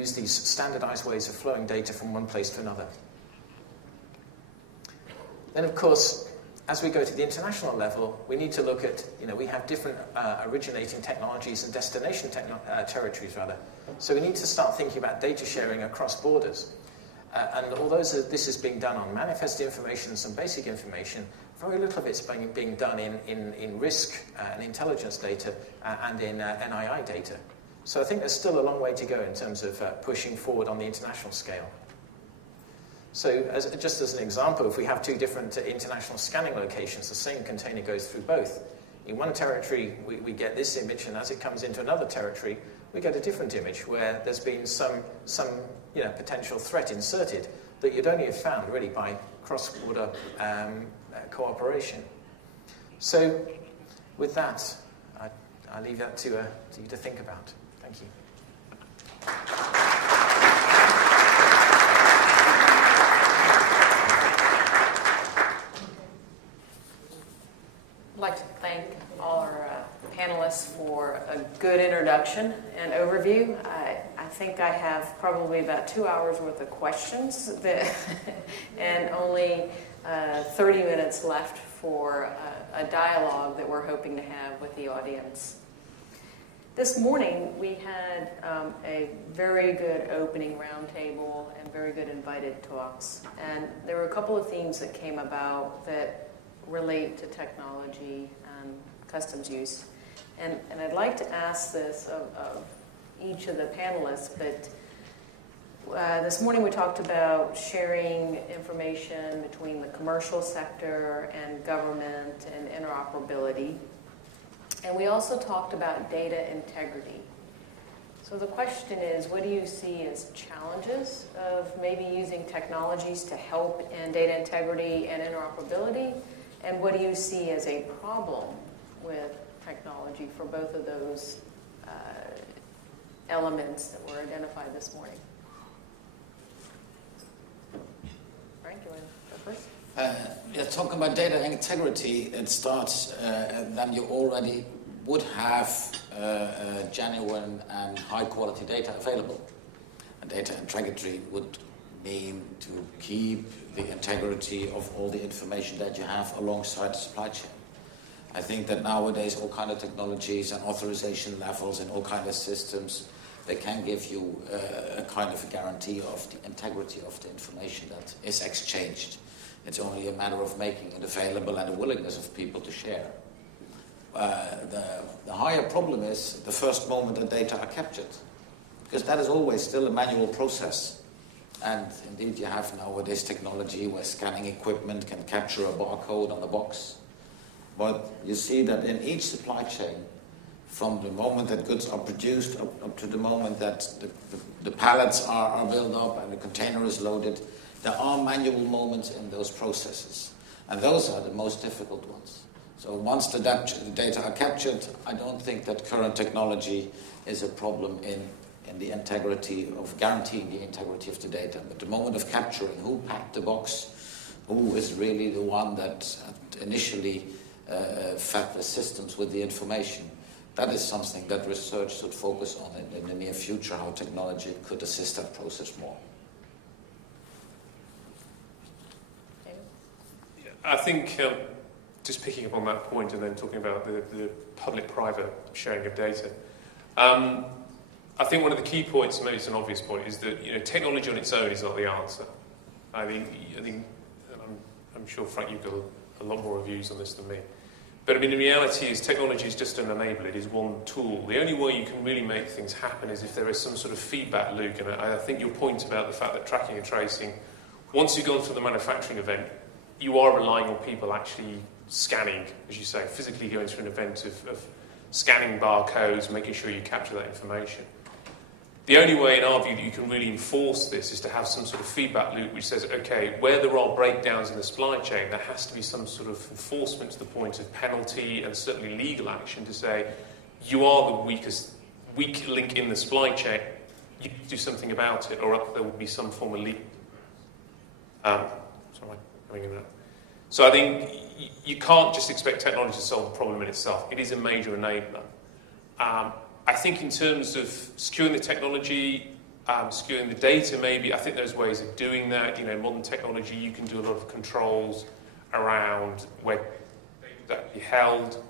use these standardized ways of flowing data from one place to another. Then, of course, as we go to the international level, we need to look at, we have different originating technologies and destination territories, rather. So we need to start thinking about data sharing across borders. And although this is being done on manifest information and some basic information, very little of it's being done in risk and intelligence data and in NII data. So I think there's still a long way to go in terms of pushing forward on the international scale. So just as an example, if we have two different international scanning locations, the same container goes through both. In one territory, we get this image, and as it comes into another territory, we get a different image where there's been some potential threat inserted that you'd only have found really by cross-border cooperation. So with that, I leave that to you to think about. Thank you. I'd like to thank all our panelists for a good introduction and overview. I think I have probably about 2 hours worth of questions and only 30 minutes left for a dialogue that we're hoping to have with the audience. This morning we had a very good opening roundtable and very good invited talks. And there were a couple of themes that came about that relate to technology and customs use. And I'd like to ask this of each of the panelists, but this morning we talked about sharing information between the commercial sector and government and interoperability. And we also talked about data integrity. So the question is, what do you see as challenges of maybe using technologies to help in data integrity and interoperability? And what do you see as a problem with technology for both of those elements that were identified this morning? Frank, you want to go first? Talking about data integrity, it starts then you already would have genuine and high-quality data available. And data integrity would mean to keep the integrity of all the information that you have alongside the supply chain. I think that nowadays all kind of technologies and authorization levels and all kind of systems, they can give you a kind of a guarantee of the integrity of the information that is exchanged. It's only a matter of making it available and the willingness of people to share. The higher problem is the first moment that data are captured, because that is always still a manual process. And indeed, you have nowadays technology where scanning equipment can capture a barcode on the box. But you see that in each supply chain, from the moment that goods are produced up to the moment that the pallets are built up and the container is loaded, there are manual moments in those processes. And those are the most difficult ones. So once the data are captured, I don't think that current technology is a problem in the integrity of guaranteeing the integrity of the data. But the moment of capturing, who packed the box, who is really the one that initially fed the systems with the information, that is something that research should focus on in the near future, how technology could assist that process more. I think, just picking up on that point and then talking about the public-private sharing of data, I think one of the key points, maybe it's an obvious point, is that technology on its own is not the answer. I think, and I'm sure, Frank, you've got a lot more views on this than me. But I mean, the reality is technology is just an enabler. It is one tool. The only way you can really make things happen is if there is some sort of feedback loop. And I think your point about the fact that tracking and tracing, once you've gone through the manufacturing event, you are relying on people actually scanning, as you say, physically going through an event of scanning barcodes, making sure you capture that information. The only way, in our view, that you can really enforce this is to have some sort of feedback loop which says, okay, where there are breakdowns in the supply chain, there has to be some sort of enforcement to the point of penalty and certainly legal action to say, you are the weak link in the supply chain, you do something about it, or there will be some form of leak. So I think you can't just expect technology to solve the problem in itself. It is a major enabler. I think in terms of securing the technology, skewing the data maybe. I think there's ways of doing that. You know, modern technology, you can do a lot of controls around where data is held,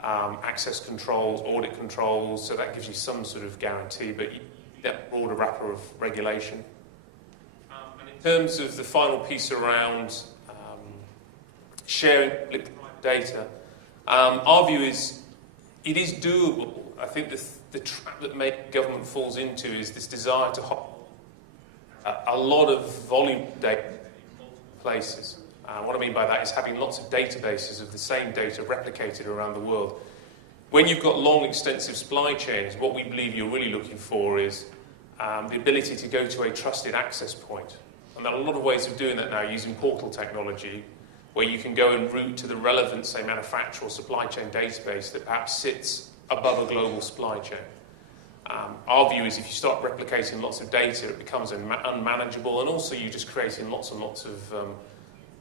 access controls, audit controls, so that gives you some sort of guarantee, but you need that broader wrapper of regulation. And in terms of the final piece around sharing public data, our view is it is doable. I think the trap that government falls into is this desire to hold a lot of volume data in multiple places. What I mean by that is having lots of databases of the same data replicated around the world. When you've got long, extensive supply chains, what we believe you're really looking for is the ability to go to a trusted access point. And there are a lot of ways of doing that now using portal technology, where you can go and route to the relevant, say, manufacturer or supply chain database that perhaps sits above a global supply chain. Our view is if you start replicating lots of data, it becomes unmanageable, and also you're just creating lots and lots of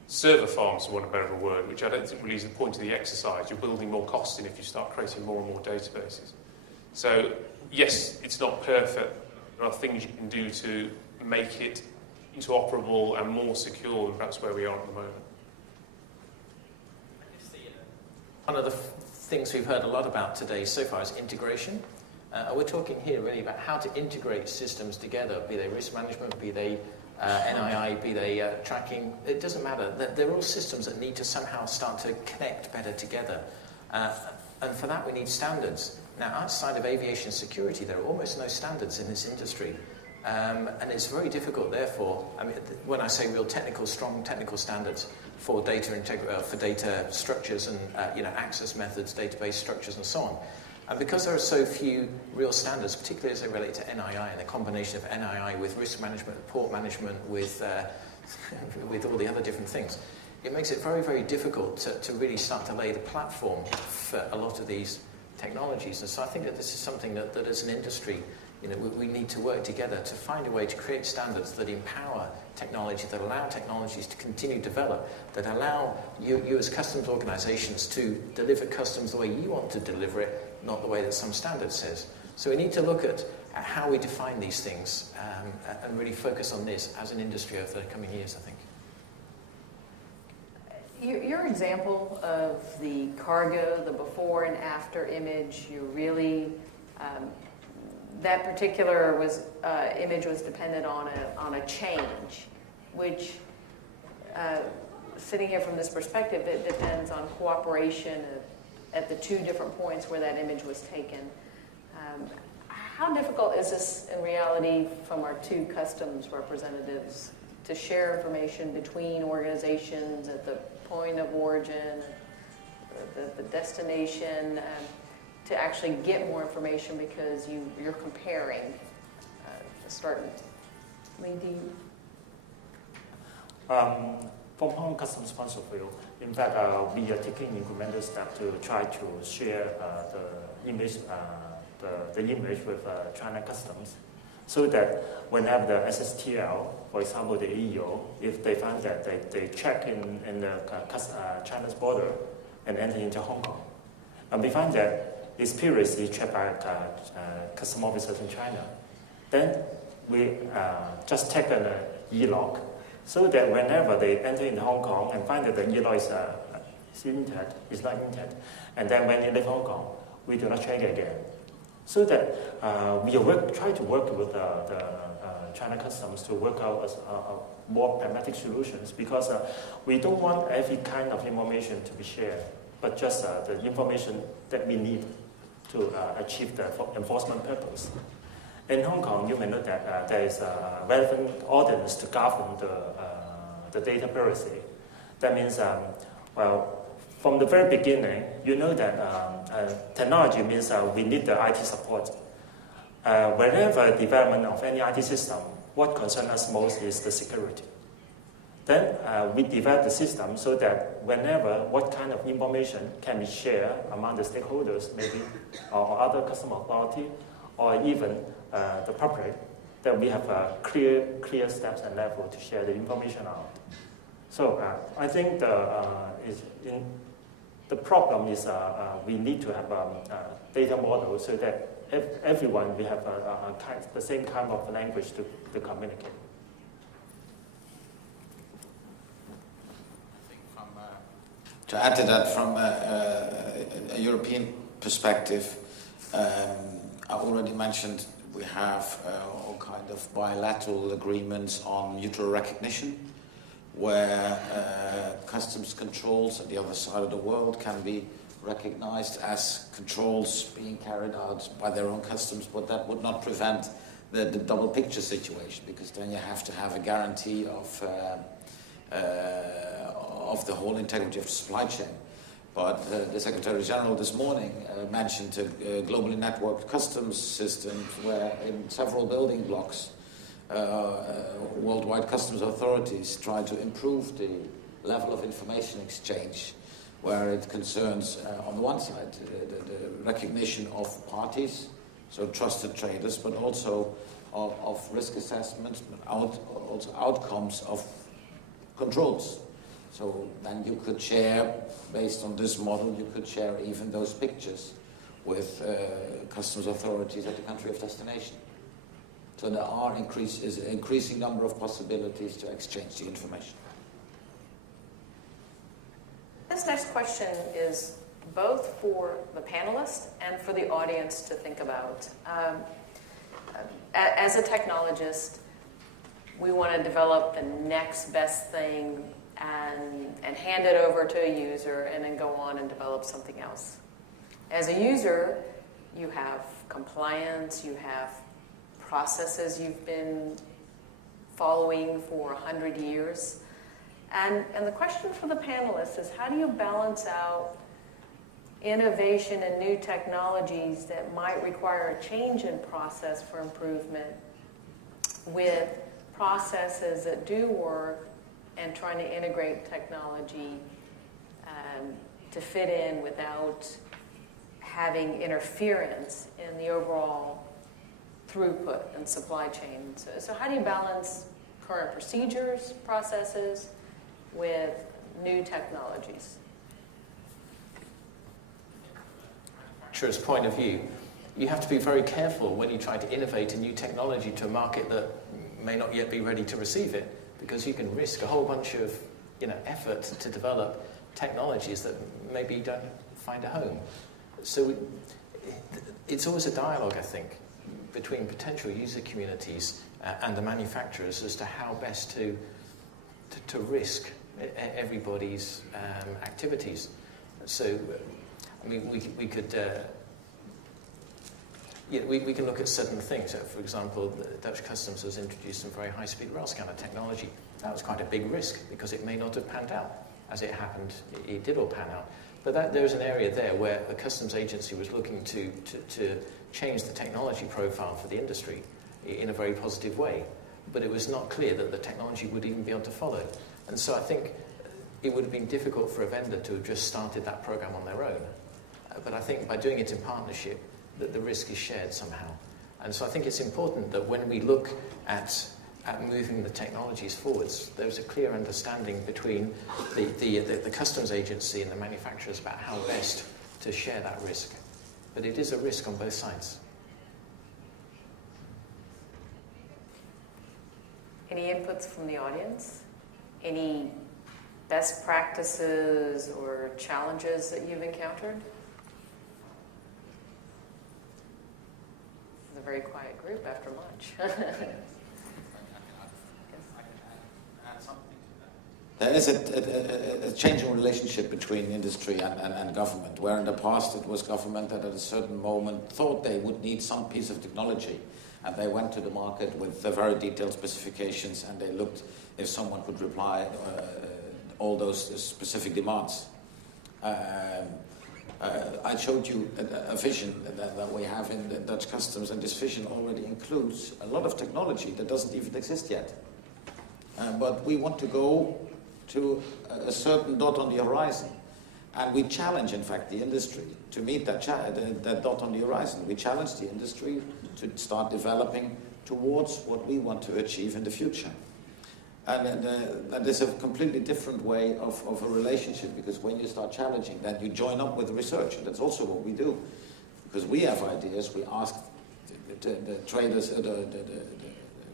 server farms, for want of a better word, which I don't think really is the point of the exercise. You're building more cost in if you start creating more and more databases. So, yes, it's not perfect. There are things you can do to make it interoperable and more secure than perhaps where we are at the moment. One of the things we've heard a lot about today so far is integration. We're talking here really about how to integrate systems together, be they risk management, be they NII, be they tracking. It doesn't matter. They're all systems that need to somehow start to connect better together. And for that we need standards. Now, outside of aviation security, there are almost no standards in this industry. And it's very difficult, therefore, I mean, when I say real technical, strong technical standards for data for data structures and access methods, database structures, and so on. And because there are so few real standards, particularly as they relate to NII and a combination of NII with risk management, port management, with all the other different things, it makes it very, very difficult to really start to lay the platform for a lot of these technologies. And so I think that this is something that as an industry, we need to work together to find a way to create standards that empower technology, that allow technologies to continue to develop, that allow you as customs organisations to deliver customs the way you want to deliver it, not the way that some standard says. So we need to look at how we define these things and really focus on this as an industry over the coming years, I think. Your example of the cargo, the before and after image, you really... that particular image was dependent on a change, which, sitting here from this perspective, it depends on cooperation at the two different points where that image was taken. How difficult is this in reality from our two customs representatives to share information between organizations at the point of origin, the destination, to actually get more information because you're comparing? Starting, Lee, do you? From Hong Kong Customs point of view, in fact, we are taking incremental steps to try to share the image with China Customs, so that whenever the SSTL, for example, the EO, if they find that they check in the China's border and enter into Hong Kong, and we find that it's previously checked by custom officers in China, then we just take an e-log, so that whenever they enter into Hong Kong and find that the e-log is intact, is not intact, and then when they leave Hong Kong, we do not check again. So that we try to work with the China Customs to work out more pragmatic solutions, because we don't want every kind of information to be shared, but just the information that we need to achieve the enforcement purpose. In Hong Kong, you may know that there is a relevant ordinance to govern the data privacy. That means, from the very beginning, you know that technology means we need the IT support. Whenever development of any IT system, what concerns us most is the security. Then we develop the system so that whenever what kind of information can be shared among the stakeholders, maybe, or other customs authority, or even the public, that we have clear steps and level to share the information out. So I think the problem is we need to have a data model so that everyone we have the same kind of language to communicate. To add to that, from a European perspective, I already mentioned we have all kind of bilateral agreements on mutual recognition, where customs controls on the other side of the world can be recognized as controls being carried out by their own customs, but that would not prevent the double picture situation, because then you have to have a guarantee of the whole integrity of the supply chain. But the Secretary General this morning mentioned a globally networked customs system where in several building blocks, worldwide customs authorities try to improve the level of information exchange, where it concerns, on the one side, the recognition of parties, so trusted traders, but also of risk assessments, but also outcomes of controls. So then you could share, based on this model, you could share even those pictures with customs authorities at the country of destination. So there are an increasing number of possibilities to exchange the information. This next question is both for the panelists and for the audience to think about. As a technologist, we want to develop the next best thing and hand it over to a user and then go on and develop something else. As a user, you have compliance, you have processes you've been following for 100 years. And the question for the panelists is, how do you balance out innovation and new technologies that might require a change in process for improvement with processes that do work and trying to integrate technology to fit in without having interference in the overall throughput and supply chain? So how do you balance current procedures, processes, with new technologies? Manufacturer's point of view, you have to be very careful when you try to innovate a new technology to a market that may not yet be ready to receive it, because you can risk a whole bunch of effort to develop technologies that maybe don't find a home. So it's always a dialogue, I think, between potential user communities and the manufacturers as to how best to risk everybody's activities. So, I mean, we could we can look at certain things. So, for example, the Dutch Customs has introduced some very high-speed rail scanner technology. That was quite a big risk because it may not have panned out. As it happened, it did all pan out. But there's an area there where a customs agency was looking to change the technology profile for the industry in a very positive way. But it was not clear that the technology would even be able to follow. And so I think it would have been difficult for a vendor to have just started that program on their own. But I think by doing it in partnership, that the risk is shared somehow. And so I think it's important that when we look at moving the technologies forwards, there's a clear understanding between the customs agency and the manufacturers about how best to share that risk. But it is a risk on both sides. Any inputs from the audience? Any best practices or challenges that you've encountered? It's a very quiet group after lunch. There is a changing relationship between industry and government, where in the past it was government that at a certain moment thought they would need some piece of technology, and they went to the market with very detailed specifications, and they looked if someone could reply all those specific demands. I showed you a vision that we have in the Dutch Customs, and this vision already includes a lot of technology that doesn't even exist yet. But we want to go to a certain dot on the horizon. And we challenge, in fact, the industry to meet that dot on the horizon. We challenge the industry to start developing towards what we want to achieve in the future. And that is a completely different way of a relationship, because when you start challenging, then you join up with research, and that's also what we do. because we have ideas. We ask the traders, the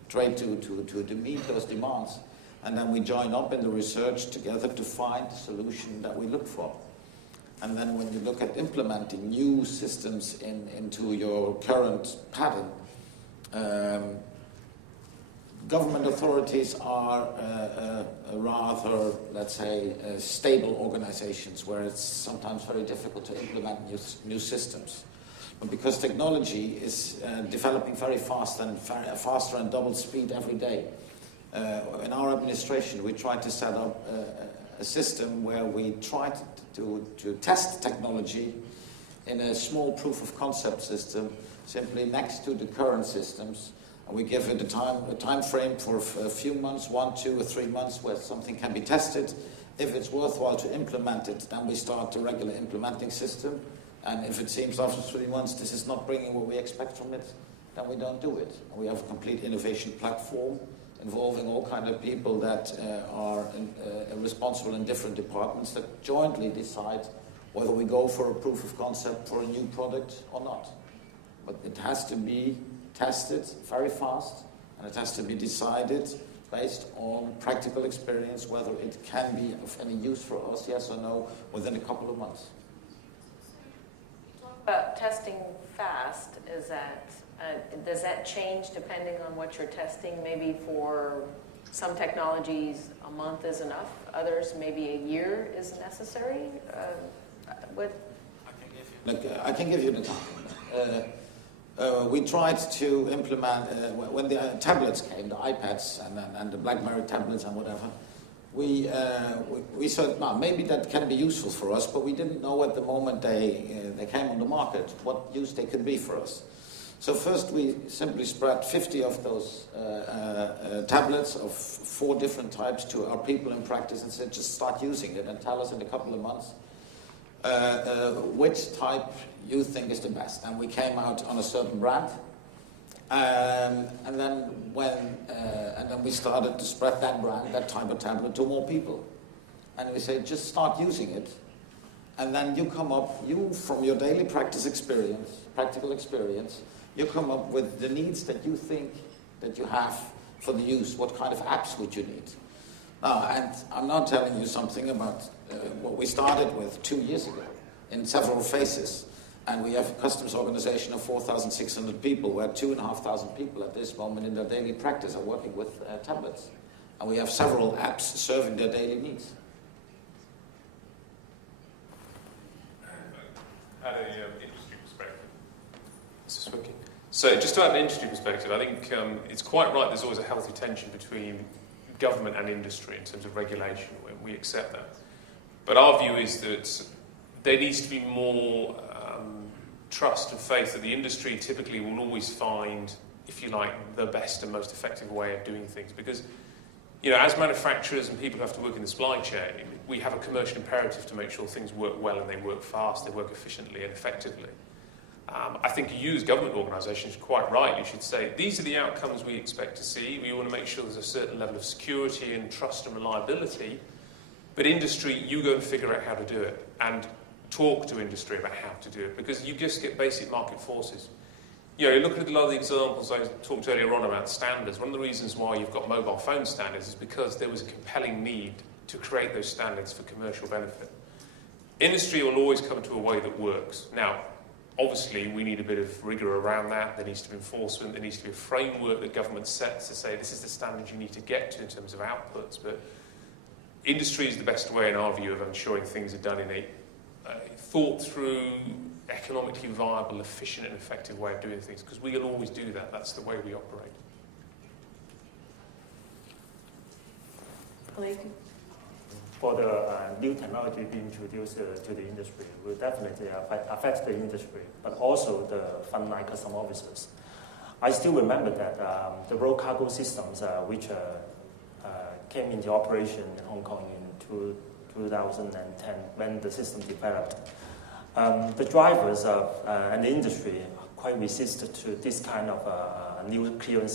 trade to meet those demands, and then we join up in the research together to find the solution that we look for. And then when you look at implementing new systems into your current pattern, government authorities are rather, let's say, stable organizations where it's sometimes very difficult to implement new systems. But because technology is developing very fast and faster and double speed every day, in our administration we try to set up a system where we try to test technology in a small proof of concept system simply next to the current systems. And we give it a time frame for a few months, 1, 2 or 3 months, where something can be tested. If it's worthwhile to implement it, then we start the regular implementing system. And if it seems after 3 months this is not bringing what we expect from it, then we don't do it. And we have a complete innovation platform involving all kinds of people that are responsible in different departments that jointly decide whether we go for a proof of concept for a new product or not. But it has to be tested very fast, and it has to be decided based on practical experience whether it can be of any use for us, yes or no, within a couple of months. Talk about testing fast. Is that does that change depending on what you're testing? Maybe for some technologies a month is enough, others maybe a year is necessary. I can give you an example. We tried to implement, when the tablets came, the iPads and the BlackBerry tablets and whatever, we said, no, maybe that can be useful for us, but we didn't know at the moment they came on the market what use they could be for us. So first we simply spread 50 of those tablets of 4 different types to our people in practice and said, just start using it and tell us in a couple of months which type you think is the best. And we came out on a certain brand, and then we started to spread that brand, that type of tablet, to more people. And we say, just start using it, and then you come up, from your daily practice experience, practical experience, you come up with the needs that you think that you have for the use. What kind of apps would you need? And I'm now telling you something about what we started with 2 years ago in several phases. And we have a customs organization of 4,600 people, where 2,500 people at this moment in their daily practice are working with tablets. And we have several apps serving their daily needs. At an industry perspective. Is this working? So just to add an industry perspective, I think it's quite right there's always a healthy tension between government and industry in terms of regulation. We accept that. But our view is that there needs to be more trust and faith that the industry typically will always find, if you like, the best and most effective way of doing things. Because, you know, as manufacturers and people who have to work in the supply chain, we have a commercial imperative to make sure things work well and they work fast, they work efficiently and effectively. I think you as government organisations, quite rightly, should say, these are the outcomes we expect to see. We want to make sure there's a certain level of security and trust and reliability. But industry, you go and figure out how to do it and talk to industry about how to do it, because you just get basic market forces. You know, you look at a lot of the examples I talked earlier on about standards. One of the reasons why you've got mobile phone standards is because there was a compelling need to create those standards for commercial benefit. Industry will always come to a way that works. Now, obviously, we need a bit of rigour around that. There needs to be enforcement. There needs to be a framework that government sets to say this is the standard you need to get to in terms of outputs. But industry is the best way, in our view, of ensuring things are done in a thought-through, economically viable, efficient and effective way of doing things, because we'll always do that. That's the way we operate. For the new technology being introduced to the industry, will definitely affect the industry, but also the frontline custom officers. I still remember that the road cargo systems, which came into operation in Hong Kong in 2010, when the system developed, the drivers and the industry quite resisted to this kind of new clearance